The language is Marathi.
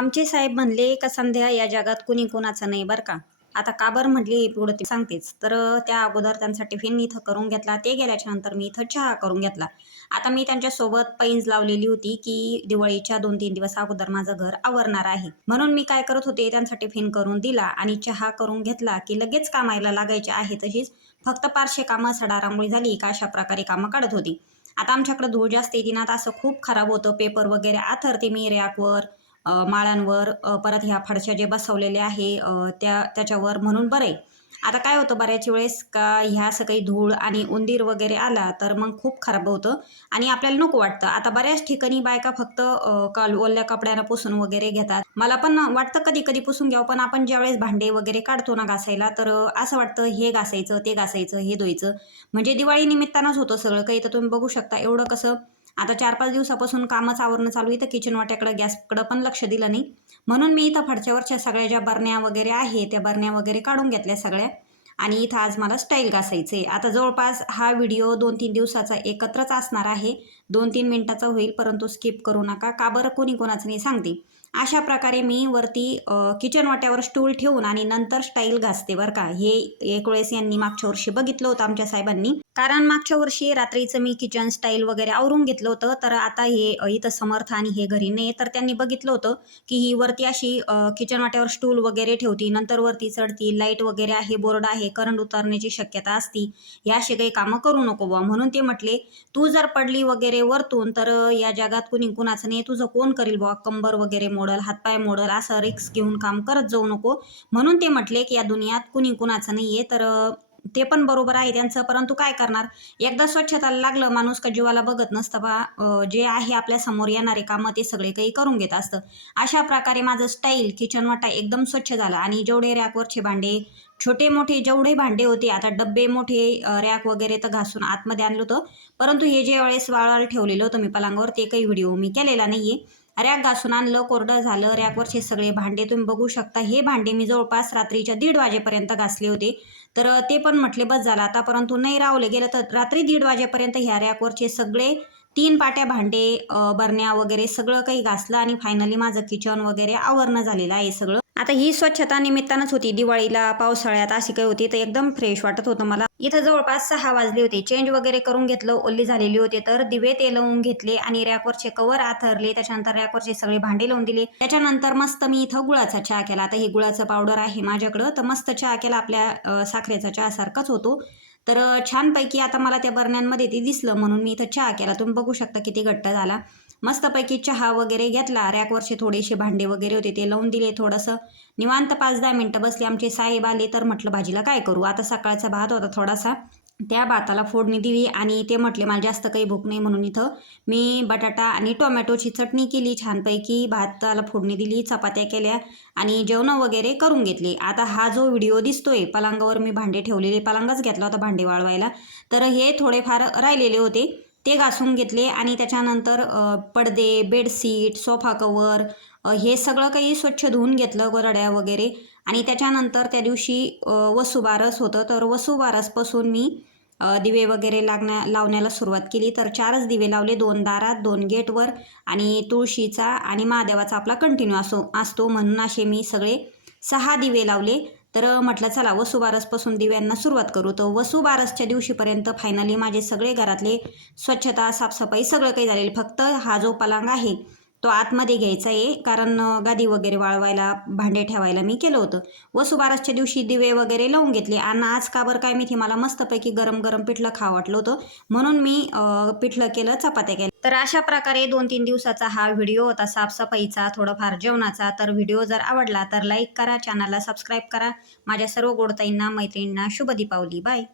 आमचे साहेब म्हणले का संध्या या जगात कुणी कुणाचं नाही बरं का? आता का बरं म्हटली हे पुढं ते सांगतेच. तर त्या अगोदर त्यांचा टिफिन मी इथं करून घेतला. ते गेल्याच्यानंतर मी इथं चहा करून घेतला. आता मी त्यांच्यासोबत पैंज लावलेली होती की दिवाळीच्या दोन तीन दिवस अगोदर माझं घर आवरणार आहे. म्हणून मी काय करत होते त्यांचा टिफिन करून दिला आणि चहा करून घेतला की लगेच कामायला लागायचे आहे तशीच फक्त पाचशे कामं सडारांगोळी झाली का अशा प्रकारे कामं काढत होती. आता आमच्याकडे धूळ जास्त येते ना असं खूप खराब होतं. पेपर वगैरे आथरते मी रॅकवर. माळांवर परत ह्या फडशा जे बसवलेले आहे त्या त्याच्यावर म्हणून बरं. आहे आता काय होतं बऱ्याच वेळेस का ह्या असं काही धूळ आणि उंदीर वगैरे आला तर मग खूप खराब होतं आणि आपल्याला नको वाटतं. आता बऱ्याच ठिकाणी बायका फक्त कल ओल्या कपड्यानं पुसून वगैरे घेतात. मला पण वाटतं कधी कधी पुसून घ्यावं पण आपण ज्यावेळेस भांडे वगैरे काढतो ना घासायला तर असं वाटतं हे घासायचं ते घासायचं हे धुवायचं. म्हणजे दिवाळी निमित्तानंच होतं सगळं. काही तर तुम्ही बघू शकता एवढं कसं आता चार पाच दिवसापासून कामच आवरणं चालू आहे. तर किचन वाट्याकडं गॅसकडं पण लक्ष दिलं नाही. म्हणून मी इथं फडच्यावरच्या सगळ्या ज्या बरण्या वगैरे आहे त्या बरण्या वगैरे काढून घेतल्या सगळ्या. आणि इथं आज मला स्टाईल घासायचं आहे आता जवळपास हा व्हिडिओ दोन तीन दिवसाचा एकत्रच असणार आहे. दोन तीन मिनटाचा होईल परंतु स्किप करू नका. का बरं? कोणी कोणाचं नाही सांगते. अशा प्रकारे मी वरती किचन वाट्यावर स्टूल ठेवून आणि नंतर स्टाईल घासते बरं का. हे एकोळेस यांनी मागच्या वर्षी बघितलं होतं आमच्या साहेबांनी. कारण मागच्या वर्षी रात्रीचं मी किचन स्टाईल वगैरे आवरून घेतलं होतं. तर आता हे इथं समर्थ आणि हे घरी नाही तर त्यांनी बघितलं होतं की ही वरती अशी किचन वाट्यावर स्टूल वगैरे ठेवती. नंतर वरती चढती. लाइट वगैरे आहे बोर्ड आहे करंट उतरण्याची शक्यता असती. या असे काही कामं करू नको बुवा. म्हणून ते म्हटले तू जर पडली वगैरे वरतून तर या जगात कुणी कुणाचं नाही. तुझं कोण करील बुवा? कंबर वगैरे मोडल हातपाय मोडल असं रिक्स घेऊन काम करत जाऊ नको. म्हणून ते म्हटले की या दुनियात कुणी कुणाचं नाही आहे तर ते पण बरोबर आहे त्यांचं. परंतु काय करणार? एकदा स्वच्छताला लागलं माणूस का जीवाला बघत नसतं बा. जे आहे आपल्यासमोर येणारे कामं ते सगळे काही करून घेत असतं. अशा प्रकारे माझं स्टाईल किचन वाटा एकदम स्वच्छ झाला. आणि जेवढे रॅकवरचे भांडे छोटे मोठे जेवढे भांडे होते आता डब्बे मोठे रॅक वगैरे तर घासून आतमध्ये आणलं होतं. परंतु हे जे वेळेस वाळवायला ठेवलेलं होतं मी पलंगावर ते काही व्हिडिओ मी केलेला नाही आहे रॅक घासून आणलं कोरडं झालं रॅकवरचे सगळे भांडे तुम्ही बघू शकता. हे भांडे मी जवळपास रात्रीच्या दीड वाजेपर्यंत घासले होते. तर ते पण म्हटले बस झालं आता. परंतु नाही रावले गेलं तर रात्री दीड वाजेपर्यंत ह्या रॅकवरचे सगळे तीन पाट्या भांडे बरण्या वगैरे सगळं काही घासलं आणि फायनली माझं किचन वगैरे आवरणं झालेलं आहे सगळं. आता ही स्वच्छता निमित्तानंच होती. दिवाळीला पावसाळ्यात अशी काही होती तर एकदम फ्रेश वाटत होतं मला. इथं जवळपास सहा वाजले होते. चेंज वगैरे करून घेतलं ओल्ली झालेली होते. तर दिवे ते लावून घेतले आणि रॅकवरचे कवर आथरले. त्याच्यानंतर रॅकवरचे सगळे भांडे लावून दिले. त्याच्यानंतर मस्त मी इथं गुळाचा चहा केला. आता हे गुळाचं पावडर आहे माझ्याकडं. तर मस्त चहा केला. आपल्या साखरेचा चहासारखाच होतो. तर छानपैकी आता मला त्या बरण्यांमध्ये ते दिसलं म्हणून मी इथं चहा केला. तुम्ही बघू शकता किती घट्ट झाला. मस्तपैकी चहा वगैरे घेतला. रॅकवरचे थोडेसे भांडे वगैरे होते ते लावून दिले थोडंसं. निवांत पाच दहा मिनटं बसले. आमचे साहेब आले तर म्हटलं भाजीला काय करू? आता सकाळचा भात होता थोडासा. त्या भाताला फोडणी दिली आणि ते म्हटले मला जास्त काही भूक नाही म्हणून इथं मी बटाटा आणि टोमॅटोची चटणी केली. छानपैकी भाताला फोडणी दिली चपात्या केल्या आणि जेवणं वगैरे करून घेतले. आता हा जो व्हिडिओ दिसतोय पलंगावर मी भांडे ठेवलेले पलंगच घेतला होता भांडे वाळवायला. तर हे थोडेफार राहिलेले होते. ते घासून घेतले आणि त्याच्यानंतर पडदे बेडशीट सोफा कवर हे सगळं काही स्वच्छ धुवून घेतलं गोरड्या वगैरे. आणि त्याच्यानंतर त्या दिवशी वसुबारस होतं. तर वसुबारसपासून मी दिवे वगैरे लागण्या लावण्याला सुरुवात केली. तर चारच दिवे लावले. दोन दारात दोन गेटवर आणि तुळशीचा आणि महादेवाचा आपला कंटिन्यू असो असतो. म्हणून असे मी सगळे सहा दिवे लावले. तर म्हटलं चला वसुबारसपासून दिव्यांना सुरुवात करू. तर वसुबारसच्या दिवशीपर्यंत फायनली माझे सगळे घरातले स्वच्छता साफसफाई सगळं काही झालेलं. फक्त हा जो पलंग आहे तो आतमध्ये घ्यायचा आहे कारण गादी वगैरे वाळवायला भांडे ठेवायला मी केलं होतं. वसुबारसच्या दिवशी दिवे वगैरे लावून घेतले. आणि आज का बरं काय माहिती मला मस्तपैकी गरम गरम पिठलं खावं वाटलं होतं. म्हणून मी पिठलं केलं चपात्या केल्या. तर अशा प्रकारे दोन तीन दिवसाचा हा व्हिडिओ होता. साफसफाईचा थोडाफार जेवणाचा. तर व्हिडिओ जर आवडला तर लाईक करा चॅनलला सबस्क्राईब करा. माझ्या सर्व गोडताईंना मैत्रिणींना शुभ दीपावली. बाय!